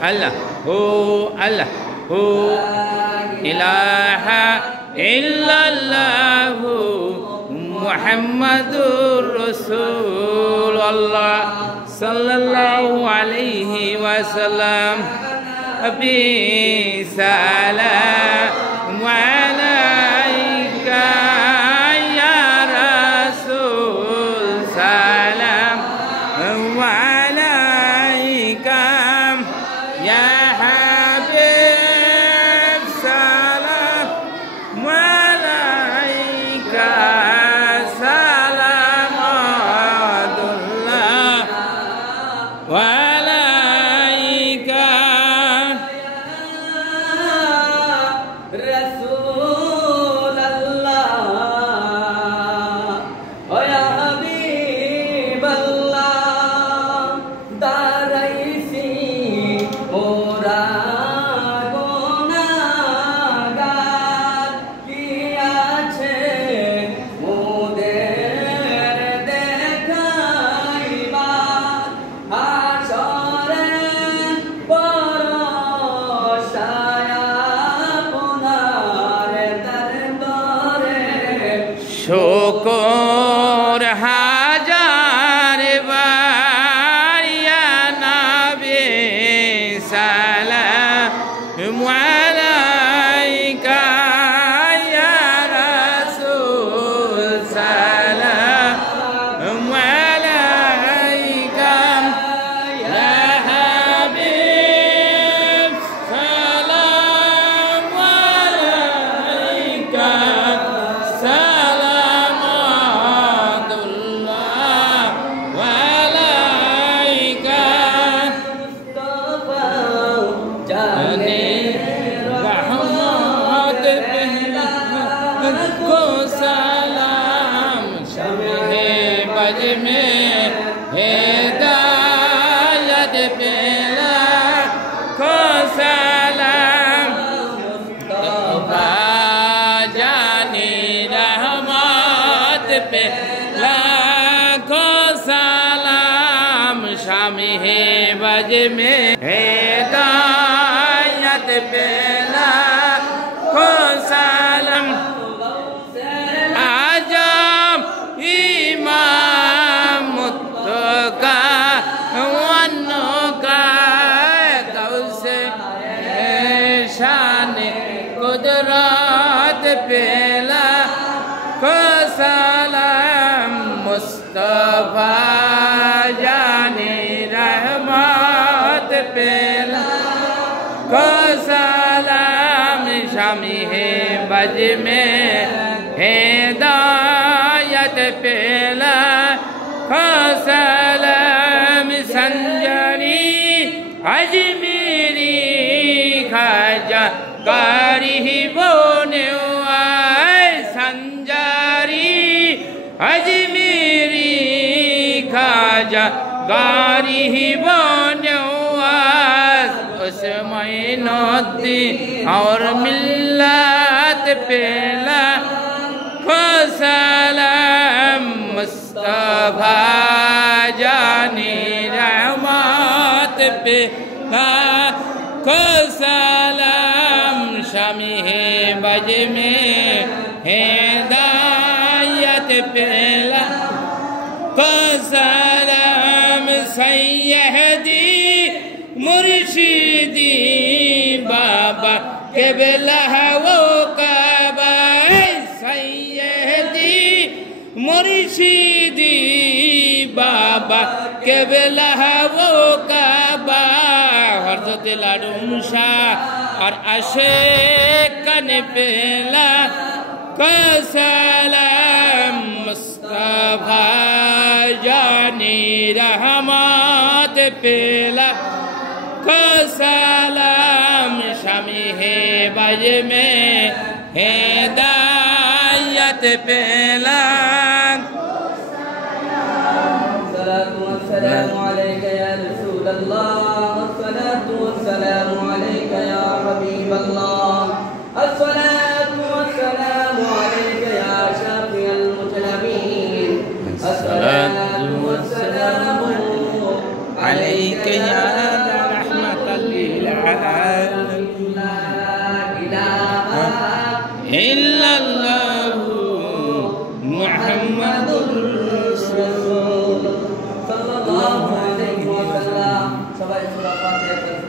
Allah hu ilaha illallah Muhammadur Rasulullah sallallahu alaihi wasallam Abi salam alayka ya Rasul salam alayka ya Habib salam alayka salamatullah alayka শুকর হাজার বার ইয়া নবী সালাম আলাইকা ইয়া রাসূল সালাম আলাইকা ইয়া হাবিব সালাম আলাইকা बज में हिदायत पे लाखों सलाम आजम इमाम मुत्तका वन्नो का कौसे शान कुदरत पे लाखों सलाम मुस्तफा जाने रहमत पेला को सलाम शामी है बज में हिदायत पेला को सलाम संजरी अजमेरी खाजा कारी बोने संजरी अजमेरी खाजा गारी बनवास उस मोइनुद्दीन और मिल्लत पेला को सलाम मुस्तफा जानी रहमत पेला को सलाम शामी है बज में हिदायत पेला को सलाम सैयदी मुर्शिदी बाबा क़िबला वो काबा सैयदी मुर्शिदी बाबा क़िबला वो काबा हज़रत लाडूम शाह और आशिक़ान पेला को सलाम मुस्तफा जानी रहमत पेला को सलाम शामी है बज में हिदायत पेला सलाम अलैका या रसूल अल्लाह अस्सलातु वस्सलामु अलैका या हबीब अल्लाह अस्सलातु वस्सलामु अलैका या शाफिअल मुजनबीन अस्सलातु वस्सलामु अलैका या रहमतल लिल ইল্লাল্লাহু মুহাম্মাদুর রাসূল সাল্লাল্লাহু আলাইহি ওয়াসাল্লাম। সবাই সূরা ফাতিহা